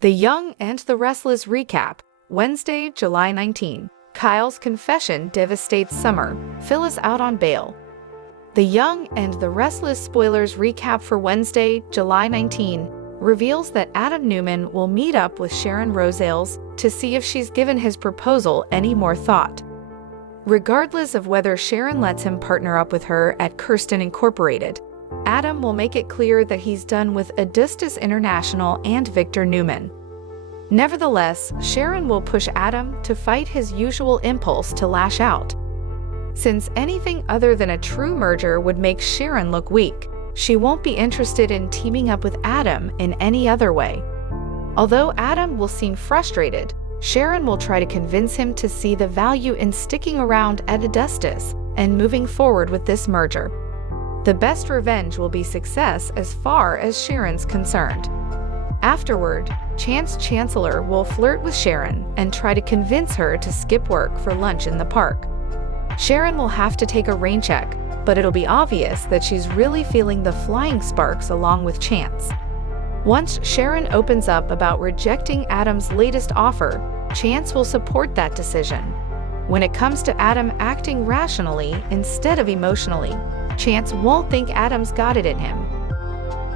The Young and the Restless recap, Wednesday, July 19. Kyle's confession devastates Summer, Phyllis out on bail. The Young and the Restless spoilers recap for Wednesday, July 19, reveals that Adam Newman will meet up with Sharon Rosales to see if she's given his proposal any more thought. Regardless of whether Sharon lets him partner up with her at Kirsten Incorporated, Adam will make it clear that he's done with Devastates International and Victor Newman. Nevertheless, Sharon will push Adam to fight his usual impulse to lash out. Since anything other than a true merger would make Sharon look weak, she won't be interested in teaming up with Adam in any other way. Although Adam will seem frustrated, Sharon will try to convince him to see the value in sticking around at Devastates and moving forward with this merger. The best revenge will be success as far as Sharon's concerned. Afterward, Chance Chancellor will flirt with Sharon and try to convince her to skip work for lunch in the park. Sharon will have to take a rain check, but it'll be obvious that she's really feeling the flying sparks along with Chance. Once Sharon opens up about rejecting Adam's latest offer, Chance will support that decision. When it comes to Adam acting rationally instead of emotionally, Chance won't think Adam's got it in him.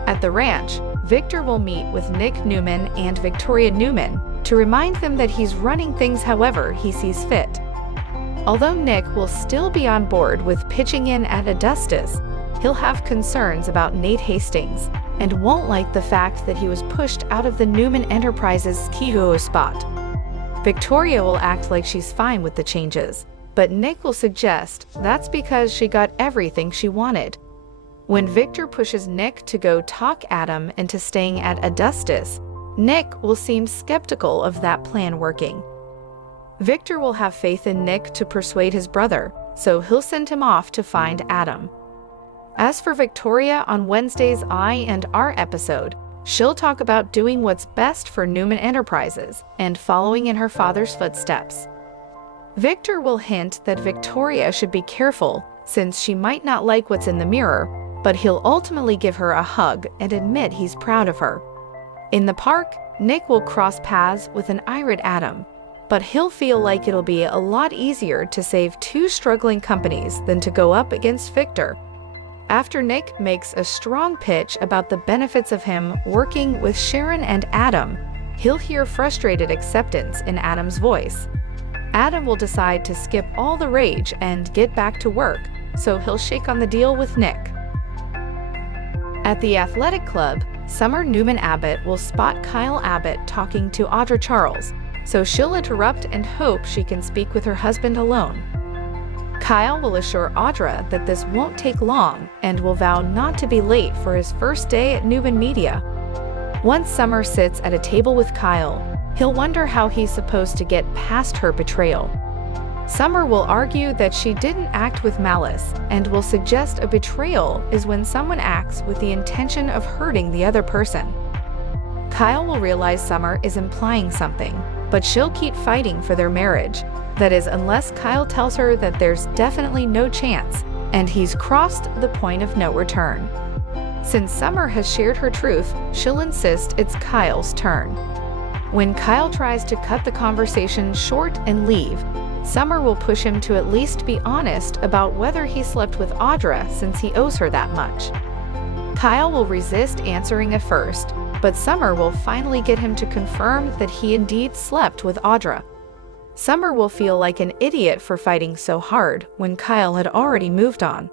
At the ranch, Victor will meet with Nick Newman and Victoria Newman to remind them that he's running things however he sees fit. Although Nick will still be on board with pitching in at Devastates, he'll have concerns about Nate Hastings and won't like the fact that he was pushed out of the Newman Enterprises CEO spot. Victoria will act like she's fine with the changes, but Nick will suggest that's because she got everything she wanted. When Victor pushes Nick to go talk Adam into staying at Devastates, Nick will seem skeptical of that plan working. Victor will have faith in Nick to persuade his brother, so he'll send him off to find Adam. As for Victoria on Wednesday's I and R episode, she'll talk about doing what's best for Newman Enterprises and following in her father's footsteps. Victor will hint that Victoria should be careful since she might not like what's in the mirror, but he'll ultimately give her a hug and admit he's proud of her. In the park, Nick will cross paths with an irate Adam, but he'll feel like it'll be a lot easier to save two struggling companies than to go up against Victor. After Nick makes a strong pitch about the benefits of him working with Sharon and Adam, he'll hear frustrated acceptance in Adam's voice. Adam will decide to skip all the rage and get back to work, so he'll shake on the deal with Nick. At the athletic club, Summer Newman Abbott will spot Kyle Abbott talking to Audra Charles, so she'll interrupt and hope she can speak with her husband alone. Kyle will assure Audra that this won't take long and will vow not to be late for his first day at Newman Media. Once Summer sits at a table with Kyle, he'll wonder how he's supposed to get past her betrayal. Summer will argue that she didn't act with malice and will suggest a betrayal is when someone acts with the intention of hurting the other person. Kyle will realize Summer is implying something, but she'll keep fighting for their marriage. That is, unless Kyle tells her that there's definitely no chance and he's crossed the point of no return. Since Summer has shared her truth, she'll insist it's Kyle's turn. When Kyle tries to cut the conversation short and leave, Summer will push him to at least be honest about whether he slept with Audra since he owes her that much. Kyle will resist answering at first, but Summer will finally get him to confirm that he indeed slept with Audra. Summer will feel like an idiot for fighting so hard when Kyle had already moved on.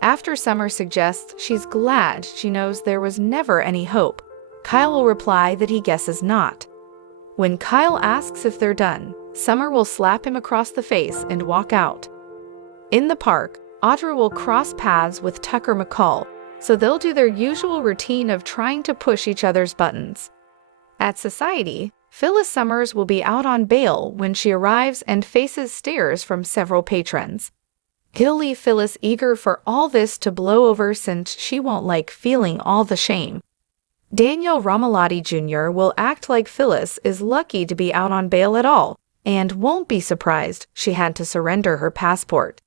After Summer suggests she's glad she knows there was never any hope, Kyle will reply that he guesses not. When Kyle asks if they're done, Summer will slap him across the face and walk out. In the park, Audra will cross paths with Tucker McCall, so they'll do their usual routine of trying to push each other's buttons. At Society, Phyllis Summers will be out on bail when she arrives and faces stares from several patrons. He'll leave Phyllis eager for all this to blow over since she won't like feeling all the shame. Daniel Romalotti Jr. will act like Phyllis is lucky to be out on bail at all, and won't be surprised she had to surrender her passport.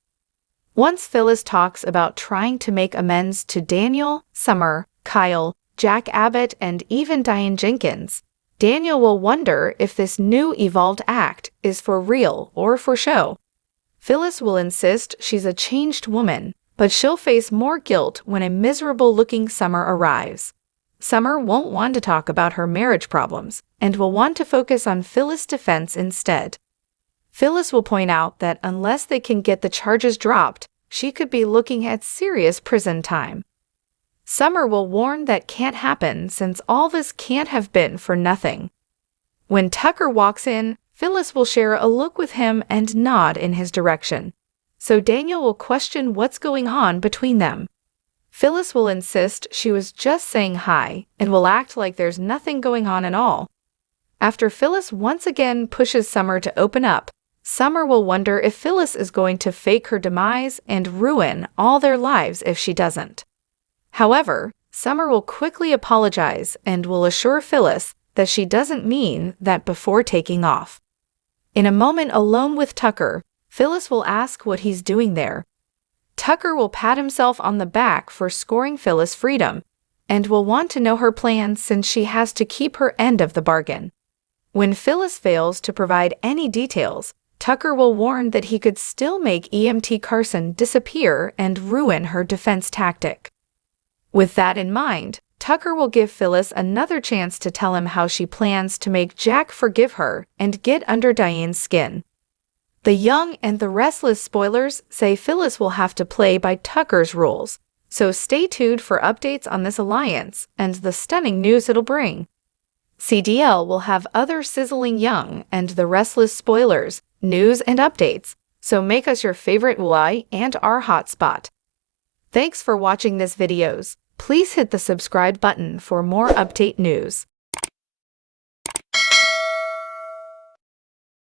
Once Phyllis talks about trying to make amends to Daniel, Summer, Kyle, Jack Abbott, and even Diane Jenkins, Daniel will wonder if this new evolved act is for real or for show. Phyllis will insist she's a changed woman, but she'll face more guilt when a miserable-looking Summer arrives. Summer won't want to talk about her marriage problems and will want to focus on Phyllis' defense instead. Phyllis will point out that unless they can get the charges dropped, she could be looking at serious prison time. Summer will warn that can't happen since all this can't have been for nothing. When Tucker walks in, Phyllis will share a look with him and nod in his direction. So Daniel will question what's going on between them. Phyllis will insist she was just saying hi and will act like there's nothing going on at all. After Phyllis once again pushes Summer to open up, Summer will wonder if Phyllis is going to fake her demise and ruin all their lives if she doesn't. However, Summer will quickly apologize and will assure Phyllis that she doesn't mean that before taking off. In a moment alone with Tucker, Phyllis will ask what he's doing there. Tucker will pat himself on the back for scoring Phyllis freedom and will want to know her plans since she has to keep her end of the bargain. When Phyllis fails to provide any details, Tucker will warn that he could still make EMT Carson disappear and ruin her defense tactic. With that in mind, Tucker will give Phyllis another chance to tell him how she plans to make Jack forgive her and get under Diane's skin. The Young and the Restless spoilers say Phyllis will have to play by Tucker's rules, so stay tuned for updates on this alliance and the stunning news it'll bring. CDL will have other sizzling Young and the Restless spoilers, news and updates, so make us your favorite Y and our hotspot. Thanks for watching this videos. Please hit the subscribe button for more update news.